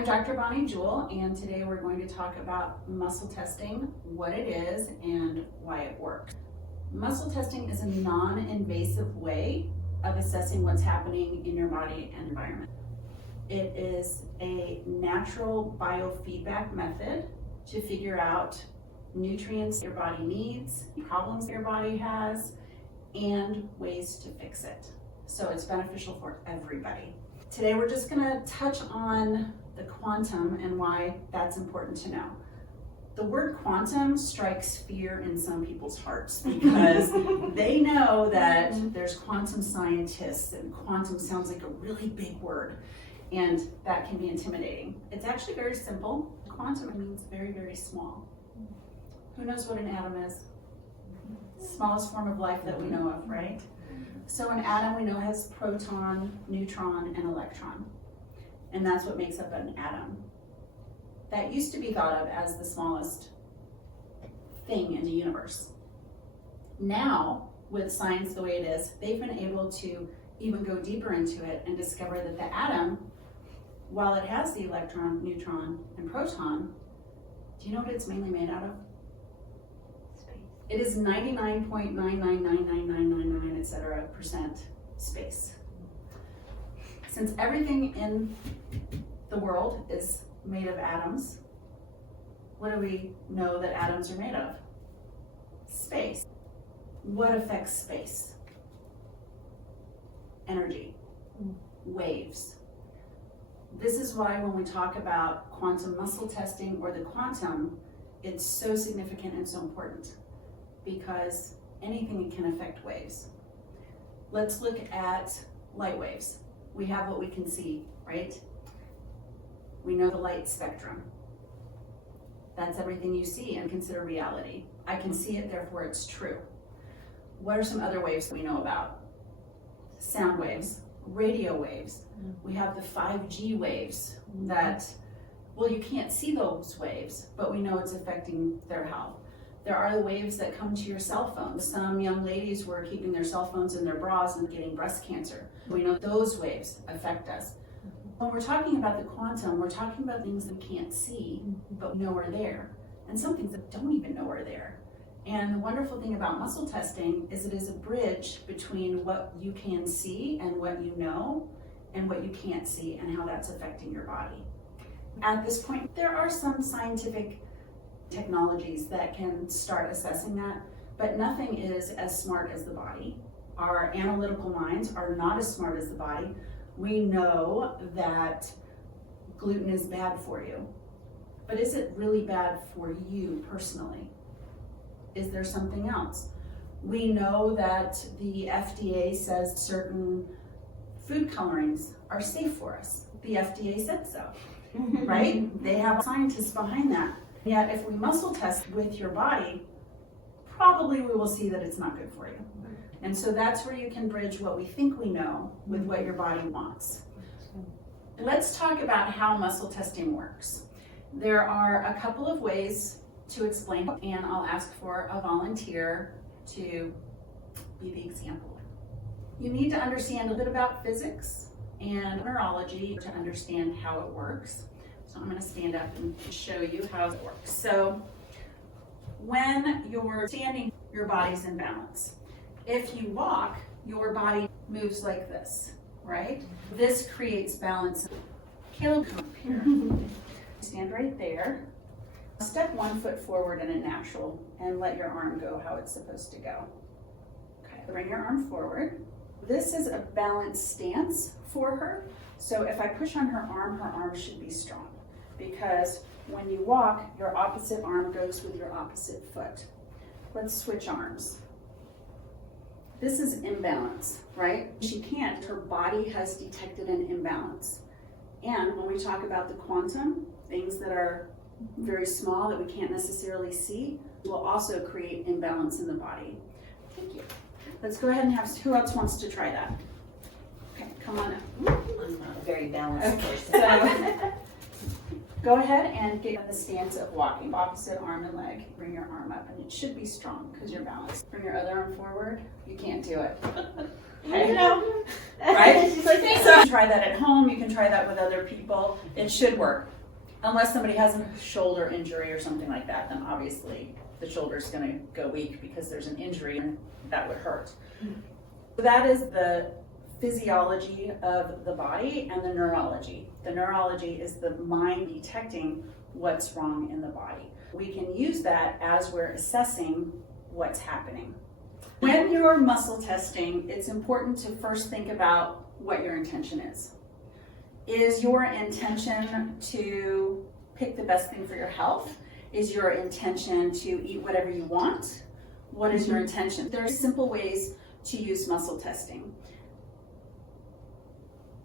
I'm Dr. Bonnie Jewell, and today we're going to talk about muscle testing, what it is, and why it works. Muscle testing is a non-invasive way of assessing what's happening in your body and environment. It is a natural biofeedback method to figure out nutrients your body needs, problems your body has, and ways to fix it. So it's beneficial for everybody. Today we're just going to touch on the quantum and why that's important to know. The word quantum strikes fear in some people's hearts because they know that there's quantum scientists, and quantum sounds like a really big word, and that can be intimidating. It's actually very simple. Quantum means very, very small. Who knows what an atom is? Smallest form of life that we know of, right? So an atom we know has proton, neutron, and electron. And that's what makes up an atom. That used to be thought of as the smallest thing in the universe. Now, with science the way it is, they've been able to even go deeper into it and discover that the atom, while it has the electron, neutron, and proton, do you know what it's mainly made out of? It is 99.9999999, etc. % space. Since everything in the world is made of atoms, what do we know that atoms are made of? Space. What affects space? Energy. Waves. This is why when we talk about quantum muscle testing or the quantum, it's so significant and so important, because anything can affect waves. Let's look at light waves. We have what we can see, right? We know the light spectrum. That's everything you see and consider reality. I can see it, therefore it's true. What are some other waves we know about? Sound waves, radio waves. We have the 5G waves that, well, you can't see those waves, but we know it's affecting their health. There are the waves that come to your cell phone. Some young ladies were keeping their cell phones in their bras and getting breast cancer. We know those waves affect us. When we're talking about the quantum, we're talking about things that we can't see, but we know are there, and some things that don't even know are there. And the wonderful thing about muscle testing is it is a bridge between what you can see and what you know, and what you can't see and how that's affecting your body. At this point, there are some scientific technologies that can start assessing that, but nothing is as smart as the body. Our analytical minds are not as smart as the body. We know that gluten is bad for you, but is it really bad for you personally? Is there something else? We know that the FDA says certain food colorings are safe for us. The FDA said so, right? They have scientists behind that. Yet if we muscle test with your body, probably we will see that it's not good for you. And so that's where you can bridge what we think we know with what your body wants. Let's talk about how muscle testing works. There are a couple of ways to explain, and I'll ask for a volunteer to be the example. You need to understand a bit about physics and neurology to understand how it works. So I'm going to stand up and show you how it works. So when you're standing, your body's in balance. If you walk, your body moves like this, right? This creates balance. Caleb, come up here. Stand right there. Step 1 foot forward in a natural and let your arm go how it's supposed to go. Okay, bring your arm forward. This is a balanced stance for her. So if I push on her arm should be strong. Because when you walk, your opposite arm goes with your opposite foot. Let's switch arms. This is imbalance, right? She can't, her body has detected an imbalance. And when we talk about the quantum, things that are very small that we can't necessarily see, will also create imbalance in the body. Thank you. Let's go ahead and have, who else wants to try that? Okay, come on up. I'm not a very balanced person. So, Go ahead and get in the stance of walking, opposite arm and leg. Bring your arm up, and it should be strong because you're balanced. Bring your other arm forward. You can't do it. Okay. Right? She's like, So try that at home. You can try that with other people. It should work. Unless somebody has a shoulder injury or something like that, then obviously the shoulder's going to go weak because there's an injury and that would hurt. So that is the physiology of the body and the neurology. The neurology is the mind detecting what's wrong in the body. We can use that as we're assessing what's happening. When you're muscle testing, it's important to first think about what your intention is. Is your intention to pick the best thing for your health? Is your intention to eat whatever you want? What is your intention? There are simple ways to use muscle testing,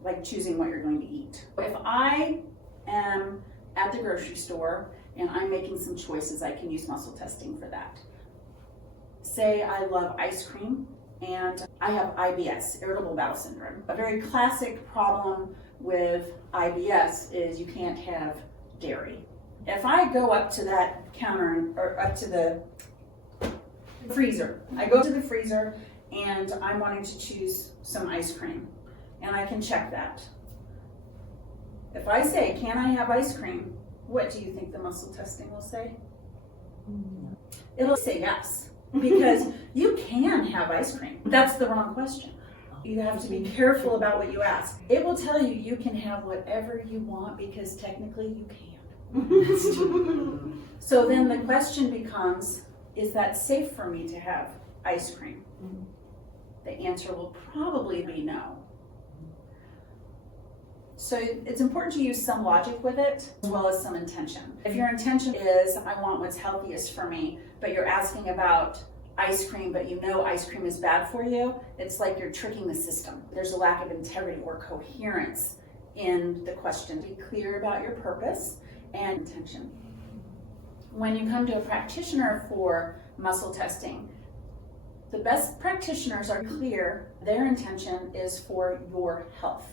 like choosing what you're going to eat. If I am at the grocery store and I'm making some choices, I can use muscle testing for that. Say I love ice cream and I have IBS, irritable bowel syndrome. A very classic problem with IBS is you can't have dairy. If I go up to that counter or up to the freezer, I go to the freezer and I'm wanting to choose some ice cream, and I can check that. If I say, can I have ice cream? What do you think the muscle testing will say? It'll say yes, because you can have ice cream. That's the wrong question. You have to be careful about what you ask. It will tell you you can have whatever you want because technically you can. So then the question becomes, is that safe for me to have ice cream? The answer will probably be no. So it's important to use some logic with it as well as some intention. If your intention is, I want what's healthiest for me, but you're asking about ice cream, but you know ice cream is bad for you, it's like you're tricking the system. There's a lack of integrity or coherence in the question. Be clear about your purpose and intention. When you come to a practitioner for muscle testing, the best practitioners are clear. Their intention is for your health.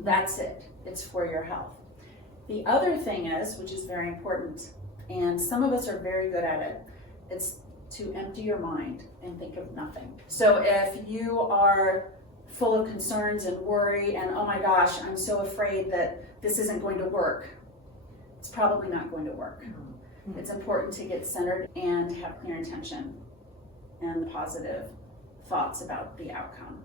That's it. It's for your health. The other thing is, which is very important, and some of us are very good at it, it's to empty your mind and think of nothing. So if you are full of concerns and worry and, oh my gosh, I'm so afraid that this isn't going to work, it's probably not going to work. It's important to get centered and have clear intention and positive thoughts about the outcome.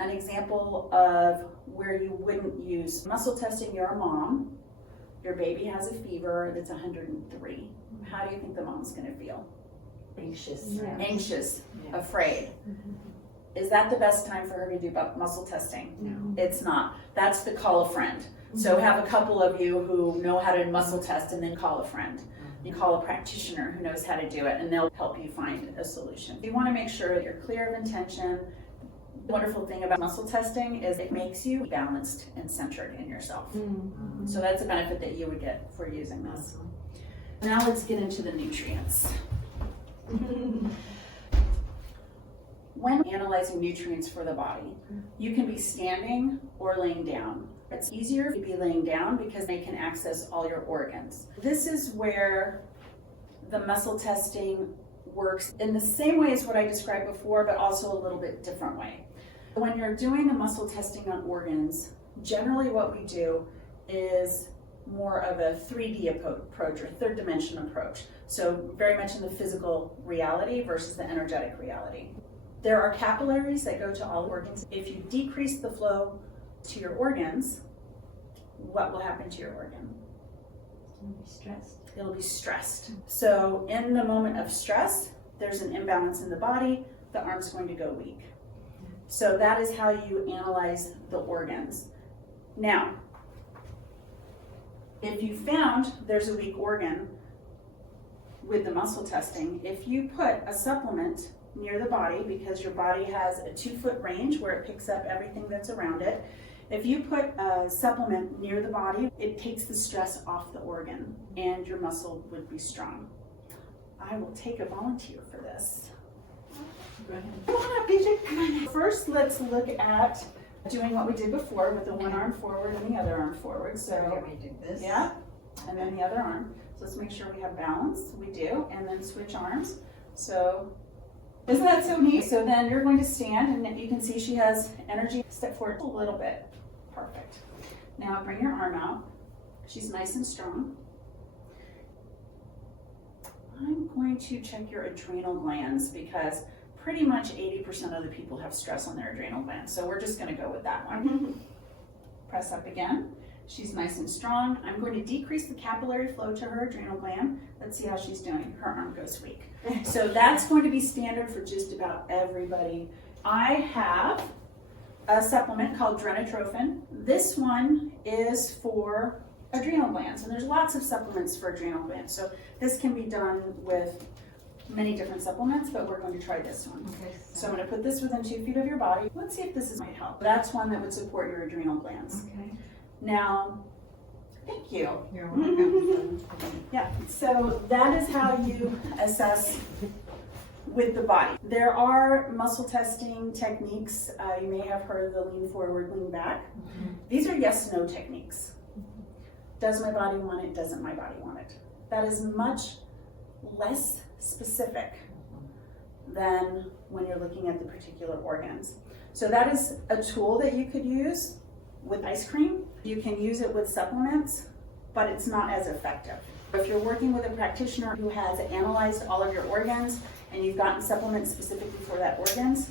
An example of where you wouldn't use muscle testing, you're a mom, your baby has a fever that's 103. How do you think the mom's going to feel? Anxious. Anxious, afraid. Is that the best time for her to do muscle testing? No. It's not. That's the call a friend. So have a couple of you who know how to muscle test and then call a friend. You call a practitioner who knows how to do it and they'll help you find a solution. You want to make sure that you're clear of intention. The wonderful thing about muscle testing is it makes you balanced and centered in yourself. So that's a benefit that you would get for using this. Now let's get into the nutrients. When analyzing nutrients for the body, you can be standing or laying down. It's easier to be laying down because they can access all your organs. This is where the muscle testing works in the same way as what I described before, but also a little bit different way. When you're doing the muscle testing on organs, generally what we do is more of a 3D approach or third dimension approach. So very much in the physical reality versus the energetic reality. There are capillaries that go to all organs. If you decrease the flow to your organs, what will happen to your organ? It'll be stressed. It'll be stressed. So in the moment of stress, there's an imbalance in the body, the arm's going to go weak. So that is how you analyze the organs. Now, if you found there's a weak organ with the muscle testing, if you put a supplement near the body, because your body has a 2-foot range where it picks up everything that's around it, if you put a supplement near the body, it takes the stress off the organ and your muscle would be strong. I will take a volunteer for this. Go ahead. Come on up, BJ. Come on up. First, let's look at Doing what we did before with the one arm forward and the other arm forward. So we do this. yeah, and then the other arm. So let's make sure we have balance. We do, and then switch arms. So isn't that so neat? So then you're going to stand, and you can see she has energy. Step forward a little bit. Perfect. Now bring your arm out. She's nice and strong. I'm going to check your adrenal glands because pretty much 80% of the people have stress on their adrenal glands. So we're just going to go with that one. Press up again. She's nice and strong. I'm going to decrease the capillary flow to her adrenal gland. Let's see how she's doing. Her arm goes weak. So that's going to be standard for just about everybody. I have a supplement called drenatrophin. This one is for adrenal glands, and there's lots of supplements for adrenal glands. So this can be done with many different supplements, but we're going to try this one. Okay. So I'm going to put this within 2 feet of your body. Let's see if this might help. That's one that would support your adrenal glands. Okay. Now, thank you. You're welcome. Yeah, so that is how you assess with the body. There are muscle testing techniques. You may have heard of the lean forward, lean back. These are yes/no techniques. Does my body want it? Doesn't my body want it? That is much less specific than when you're looking at the particular organs. So that is a tool that you could use with ice cream. You can use it with supplements, but it's not as effective. If you're working with a practitioner who has analyzed all of your organs and you've gotten supplements specifically for that organs,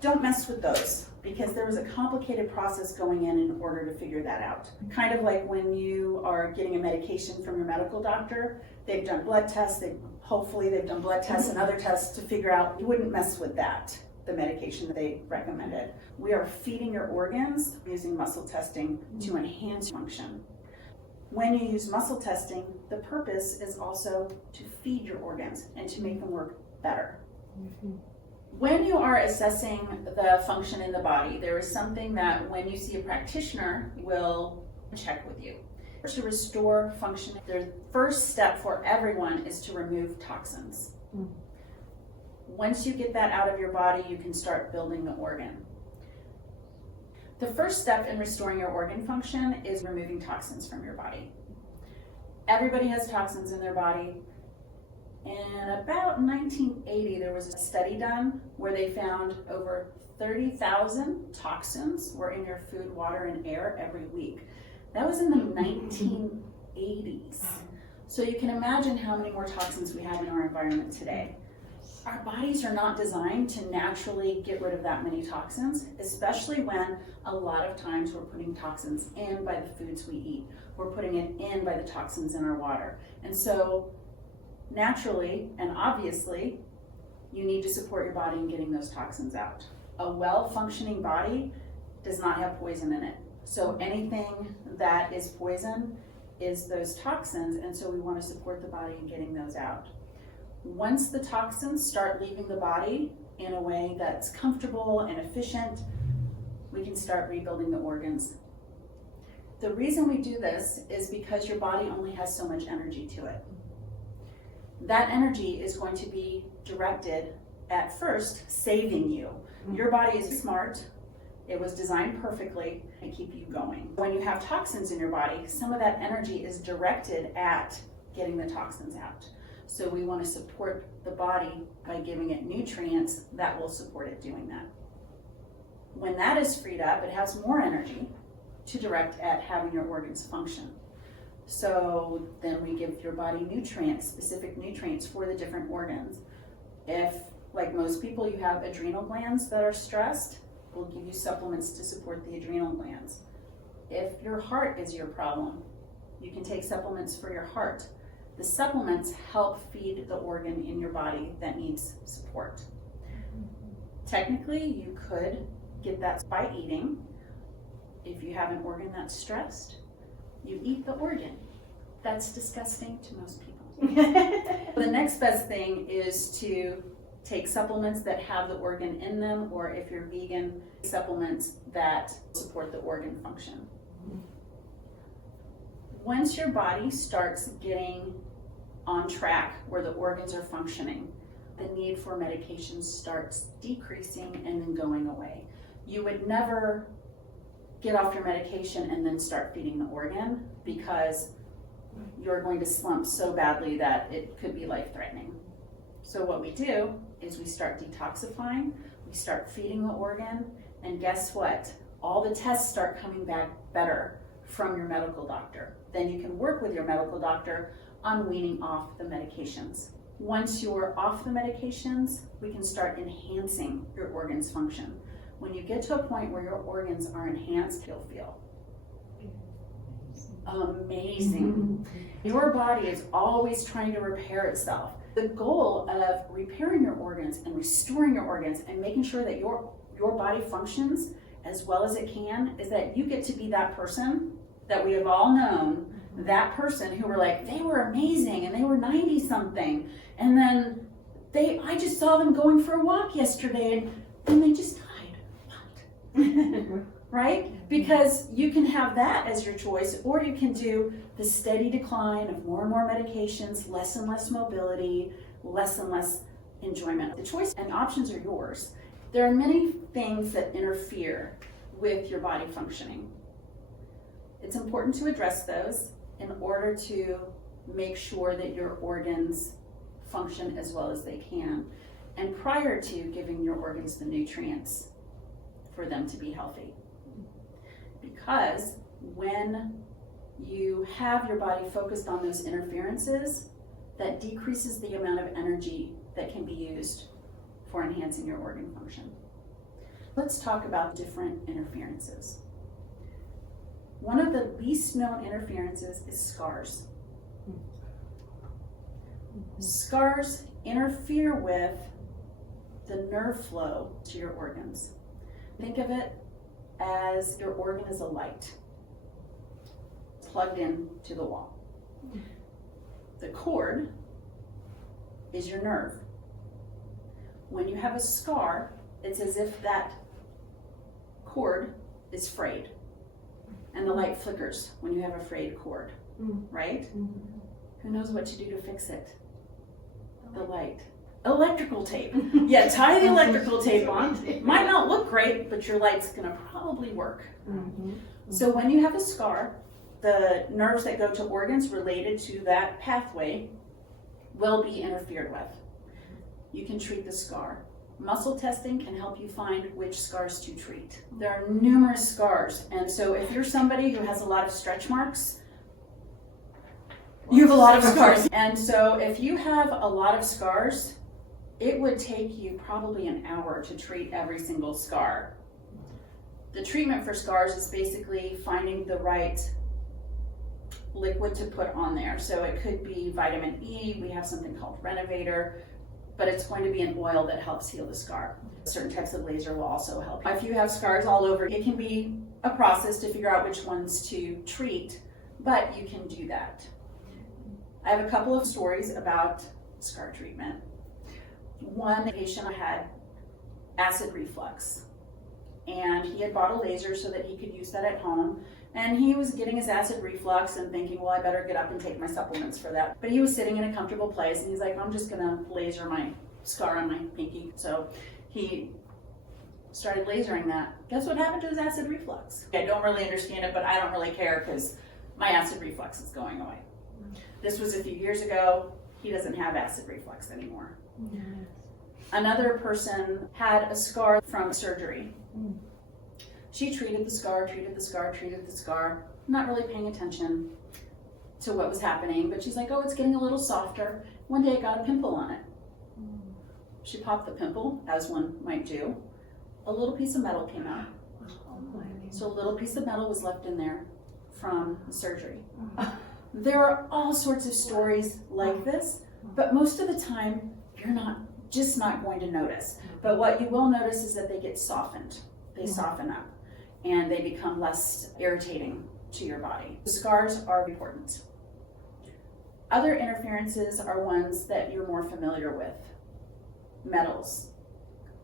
don't mess with those because there was a complicated process going in order to figure that out. Kind of like when you are getting a medication from your medical doctor, they've done blood tests, hopefully they've done blood tests and other tests to figure out you wouldn't mess with that, the medication that they recommended. We are feeding your organs using muscle testing to enhance function. When you use muscle testing, the purpose is also to feed your organs and to make them work better. When you are assessing the function in the body, there is something that when you see a practitioner will check with you. To restore function, the first step for everyone is to remove toxins. Once you get that out of your body, you can start building the organ. The first step in restoring your organ function is removing toxins from your body. Everybody has toxins in their body. In about 1980, there was a study done where they found over 30,000 toxins were in your food, water, and air every week. That was in the 1980s. So you can imagine how many more toxins we have in our environment today. Our bodies are not designed to naturally get rid of that many toxins, especially when a lot of times we're putting toxins in by the foods we eat. We're putting it in by the toxins in our water. And so naturally and obviously, you need to support your body in getting those toxins out. A well-functioning body does not have poison in it. So anything that is poison is those toxins, and so we want to support the body in getting those out. Once the toxins start leaving the body in a way that's comfortable and efficient, we can start rebuilding the organs. The reason we do this is because your body only has so much energy to it. That energy is going to be directed at first saving you. Your body is smart. It was designed perfectly to keep you going. When you have toxins in your body, some of that energy is directed at getting the toxins out. So we want to support the body by giving it nutrients that will support it doing that. When that is freed up, it has more energy to direct at having your organs function. So then we give your body nutrients, specific nutrients for the different organs. If, like most people, you have adrenal glands that are stressed, we'll give you supplements to support the adrenal glands. If your heart is your problem, you can take supplements for your heart. The supplements help feed the organ in your body that needs support. Technically, you could get that by eating. If you have an organ that's stressed, you eat the organ. That's disgusting to most people. The next best thing is to take supplements that have the organ in them, or if you're vegan, supplements that support the organ function. Once your body starts getting on track where the organs are functioning, the need for medication starts decreasing and then going away. You would never get off your medication and then start feeding the organ, because you're going to slump so badly that it could be life-threatening. So what we do is we start detoxifying, we start feeding the organ, and guess what? All the tests start coming back better from your medical doctor. Then you can work with your medical doctor on weaning off the medications. Once you're off the medications, we can start enhancing your organs' function. When you get to a point where your organs are enhanced, you'll feel amazing. Your body is always trying to repair itself. The goal of repairing your organs and restoring your organs and making sure that your body functions as well as it can is that you get to be that person that we have all known, that person who were like, they were amazing and they were 90 something. And then I just saw them going for a walk yesterday and they just died. Right? Because you can have that as your choice, or you can do the steady decline of more and more medications, less and less mobility, less and less enjoyment. The choice and options are yours. There are many things that interfere with your body functioning. It's important to address those in order to make sure that your organs function as well as they can, and prior to giving your organs the nutrients for them to be healthy. Because when you have your body focused on those interferences, that decreases the amount of energy that can be used for enhancing your organ function. Let's talk about different interferences. One of the least known interferences is scars. Scars interfere with the nerve flow to your organs. Think of it as your organ is a light plugged in to the wall. The cord is your nerve. When you have a scar, it's as if that cord is frayed and the light flickers when you have a frayed cord, right? Who knows what to do to fix it? The light. Electrical tape. Yeah, tie the electrical tape on. It might not look great, but your light's gonna probably work. So when you have a scar, the nerves that go to organs related to that pathway will be interfered with. You can treat the scar. Muscle testing can help you find which scars to treat. There are numerous scars, and so if you're somebody who has a lot of stretch marks, you have a lot of scars. And so if you have a lot of scars, it would take you probably an hour to treat every single scar. The treatment for scars is basically finding the right liquid to put on there. So it could be vitamin E, we have something called Renovator, but it's going to be an oil that helps heal the scar. Certain types of laser will also help. If you have scars all over, it can be a process to figure out which ones to treat, but you can do that. I have a couple of stories about scar treatment. One patient had acid reflux, and he had bought a laser so that he could use that at home. And he was getting his acid reflux and thinking, well, I better get up and take my supplements for that. But he was sitting in a comfortable place, and he's like, I'm just gonna laser my scar on my pinky. So he started lasering that. Guess what happened to his acid reflux? I don't really understand it, but I don't really care because my acid reflux is going away. This was a few years ago. He doesn't have acid reflux anymore. Another person had a scar from surgery. She treated the scar, not really paying attention to what was happening, but she's like, oh, it's getting a little softer. One day it got a pimple on it. She popped the pimple, as one might do. A little piece of metal came out. So a little piece of metal was left in there from the surgery. There are all sorts of stories like this, but most of the time, you're just not going to notice. But what you will notice is that they get softened. They soften up and they become less irritating to your body. Scars are important. Other interferences are ones that you're more familiar with. Metals,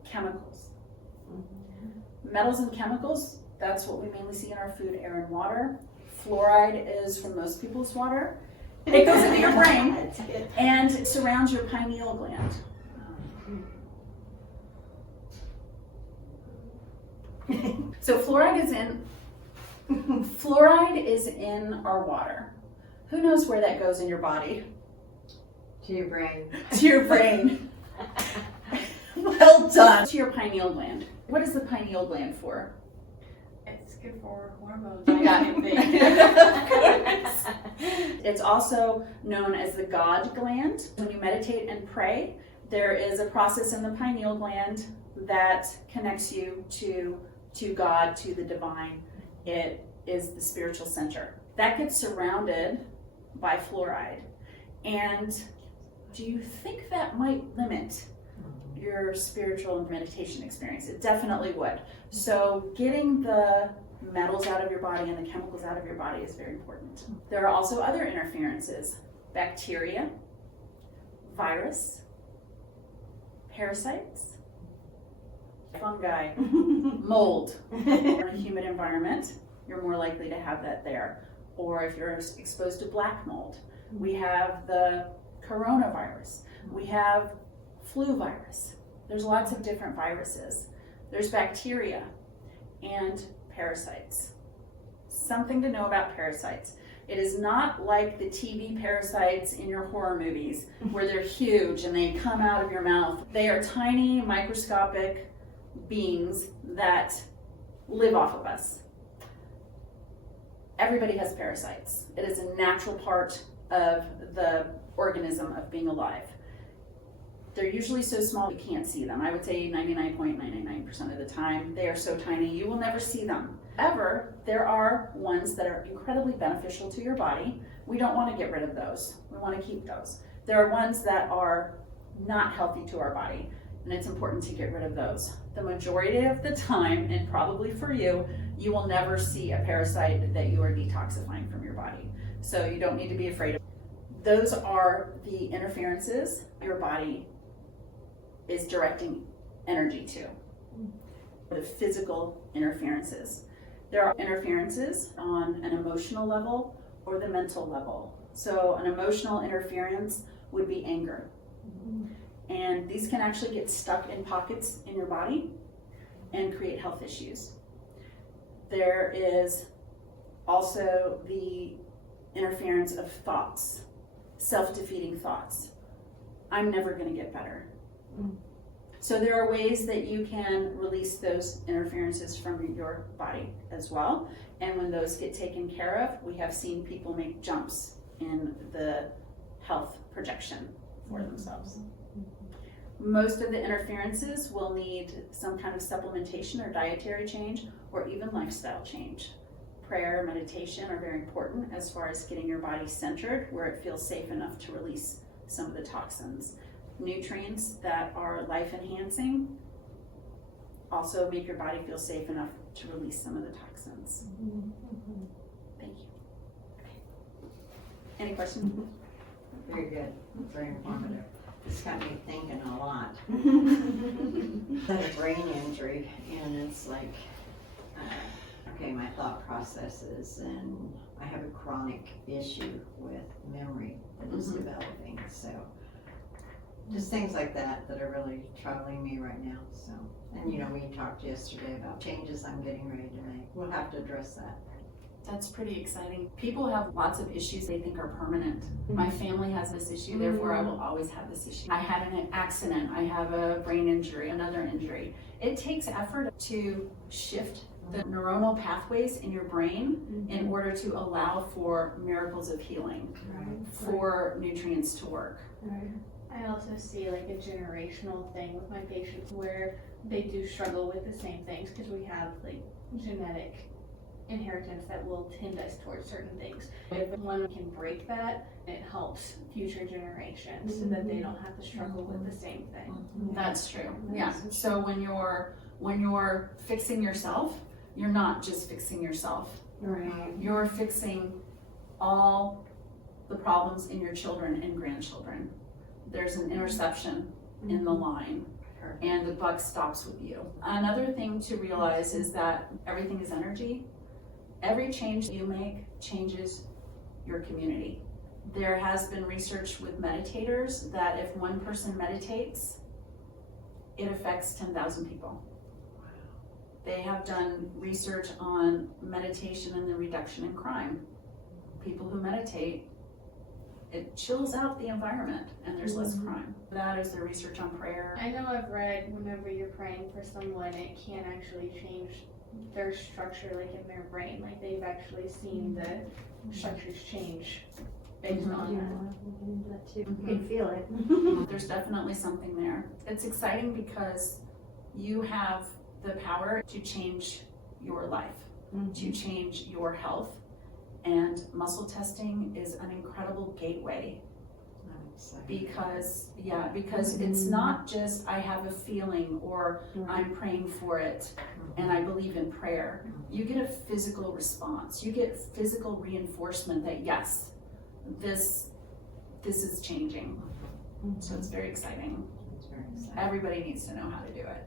chemicals. Metals and chemicals, that's what we mainly see in our food, air, and water. Fluoride is from most people's water. It goes into your brain and it surrounds your pineal gland. So fluoride is in Fluoride is in our water. Who knows where that goes in your body? To your brain. To your brain. Well done. To your pineal gland. What is the pineal gland for? It's good for hormones. It's also known as the God gland. When you meditate and pray, there is a process in the pineal gland that connects you to God, to the divine. It is the spiritual center. That gets surrounded by fluoride. And do you think that might limit your spiritual and meditation experience? It definitely would. So getting the metals out of your body and the chemicals out of your body is very important. There are also other interferences: bacteria, virus, parasites, fungi, mold. In a humid environment, you're more likely to have that there. Or if you're exposed to black mold, we have the coronavirus, we have flu virus. There's lots of different viruses. There's bacteria and parasites. Something to know about parasites. It is not like the TV parasites in your horror movies where they're huge and they come out of your mouth. They are tiny, microscopic beings that live off of us. Everybody has parasites. It is a natural part of the organism of being alive. They're usually so small you can't see them. I would say 99.99% of the time they are so tiny you will never see them. However, there are ones that are incredibly beneficial to your body. We don't want to get rid of those. We want to keep those. There are ones that are not healthy to our body, and it's important to get rid of those. The majority of the time, and probably for you, you will never see a parasite that you are detoxifying from your body. So you don't need to be afraid of. Those are the interferences your body is directing energy to. The physical interferences. There are interferences on an emotional level or the mental level. So an emotional interference would be anger. And these can actually get stuck in pockets in your body and create health issues. There is also the interference of thoughts, self-defeating thoughts. I'm never going to get better. So there are ways that you can release those interferences from your body as well. And when those get taken care of, we have seen people make jumps in the health projection for themselves. Most of the interferences will need some kind of supplementation or dietary change or even lifestyle change. Prayer, meditation are very important as far as getting your body centered where it feels safe enough to release some of the toxins. Nutrients that are life-enhancing also make your body feel safe enough to release some of the toxins. Thank you. Any questions? Very good. Very informative. It's got me thinking a lot. I had a brain injury, and it's like, okay, my thought processes, and I have a chronic issue with memory that is developing. So just things like that that are really troubling me right now. So, and you know, we talked yesterday about changes I'm getting ready to make. We'll have to address that. That's pretty exciting. People have lots of issues they think are permanent. My family has this issue, therefore I will always have this issue. I had an accident, I have a brain injury, another injury. It takes effort to shift the neuronal pathways in your brain in order to allow for miracles of healing, for nutrients to work. I also see like a generational thing with my patients where they do struggle with the same things because we have like genetic inheritance that will tend us towards certain things. If one can break that, it helps future generations so that they don't have to struggle with the same thing. That's true. Yeah. So when you're fixing yourself, you're not just fixing yourself. Right. You're fixing all the problems in your children and grandchildren. There's an interception in the line and the buck stops with you. Another thing to realize is that everything is energy. Every change you make changes your community. There has been research with meditators that if one person meditates, it affects 10,000 people. They have done research on meditation and the reduction in crime. People who meditate, it chills out the environment and there's less crime. That is the research on prayer. I know I've read whenever you're praying for someone, it can actually change their structure, like in their brain. Like they've actually seen the structures change based on that. That too. You can feel it. There's definitely something there. It's exciting because you have the power to change your life, to change your health, and muscle testing is an incredible gateway because it's not just I have a feeling or I'm praying for it and I believe in prayer. You get a physical response. You get physical reinforcement that yes, this is changing. So it's very exciting. It's very exciting. Everybody needs to know how to do it.